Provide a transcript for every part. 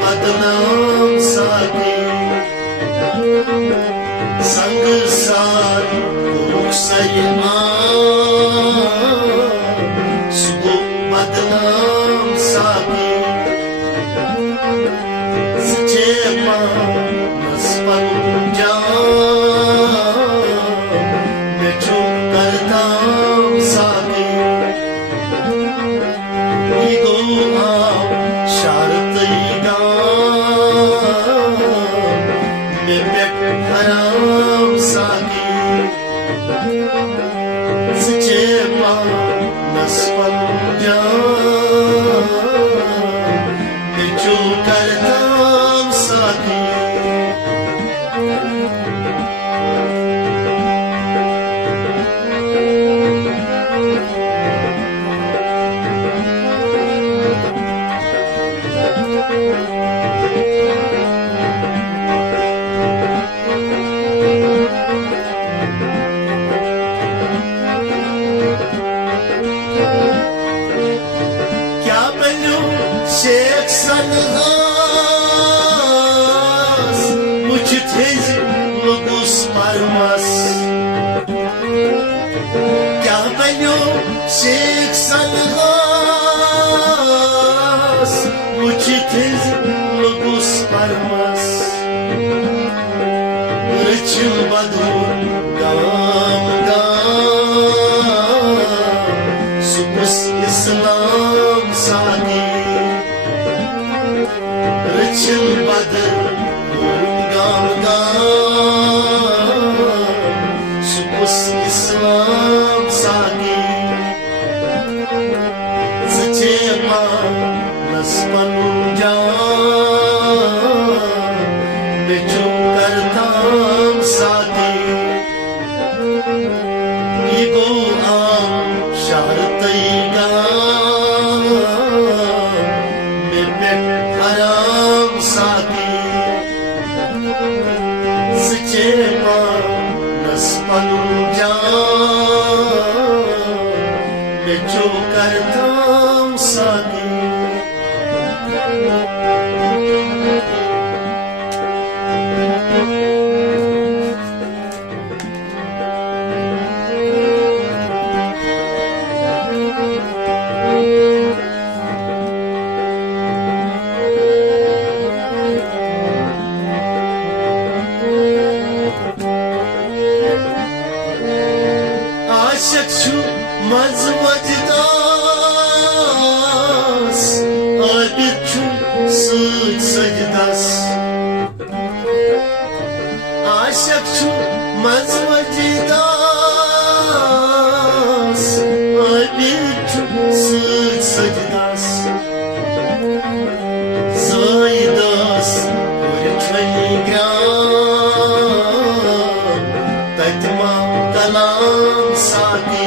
बदनाम साथी संसार सुगो बदनाम साथी सचेमा नस्पन जा मैं जो करताम साथी ईगो हराम सागी सचेमा नस्पन जा जो करताम सागी Sheikh Salhas Muchit his lugus parmas Kya banyo Sheikh Salhas Muchit his lugus parmas Rachil badun gam gam Sukus Islam sagi Rachil badr gam gam Sukus Islam sagi Sachema naspan ja मैं जो करताम साथी ego आम शारतईगा मैं पेट हराम साथी सचेमा नस्पन जा मैं जो करताम साथी आशक छु मजवजदास आबिद छु सूज सजदास आशक छु मजवजदास आबिद छु सूज सजदास जायदास और छनी ग्राम तत्मा कलाम साथी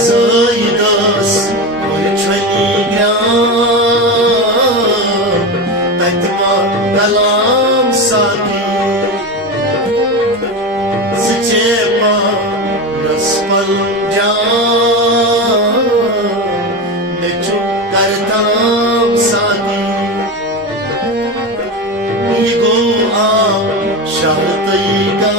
Zaydas और छनी ग्राम तत्मा कलाम साथी सचेमा नस्पन जा मैं जो करताम साथी ईगो आम शारतईगा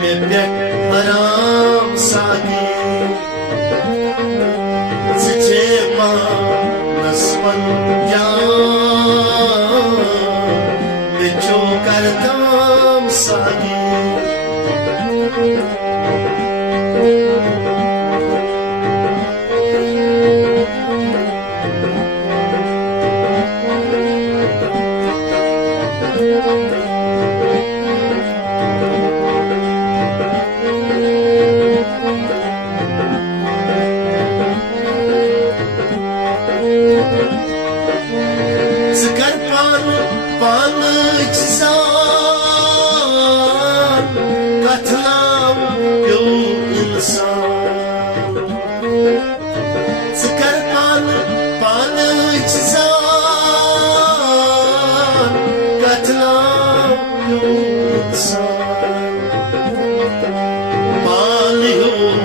मैं पेट हराम सागी सचेमा नस्पन जा मैं जो करताम सागी Zikar panıç zan Katlam yo insan Zikar panıç zan Katlam yo insan Mali ho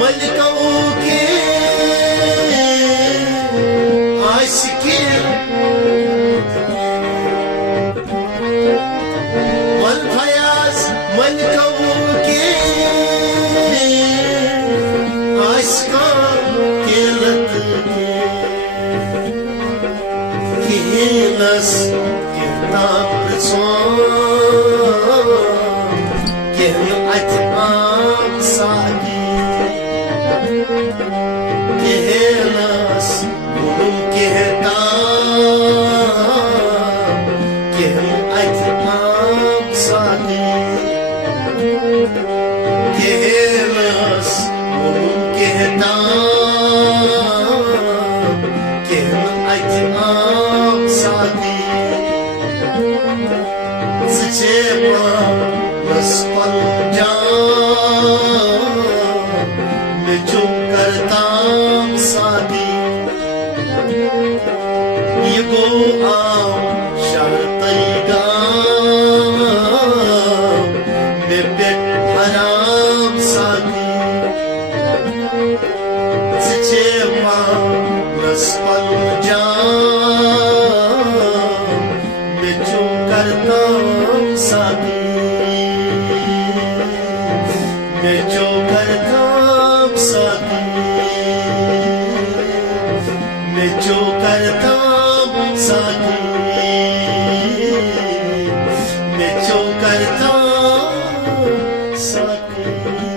मलकों के आशिकी मल फयाज मलकों के आशिका के लत के नस के ताप के अतमाम सादी के नस गुम के ताप के अतमाम सादी के नस गुम के ताप के अतमाम सादी मैं जो करता सादी ये गो आम शर्तैगा मैं पेट हराम सादी सचे मां रसपल जा मैं जो करता सादी मैं जो करता सादी मैं जो करता सादी मैं जो करता सादी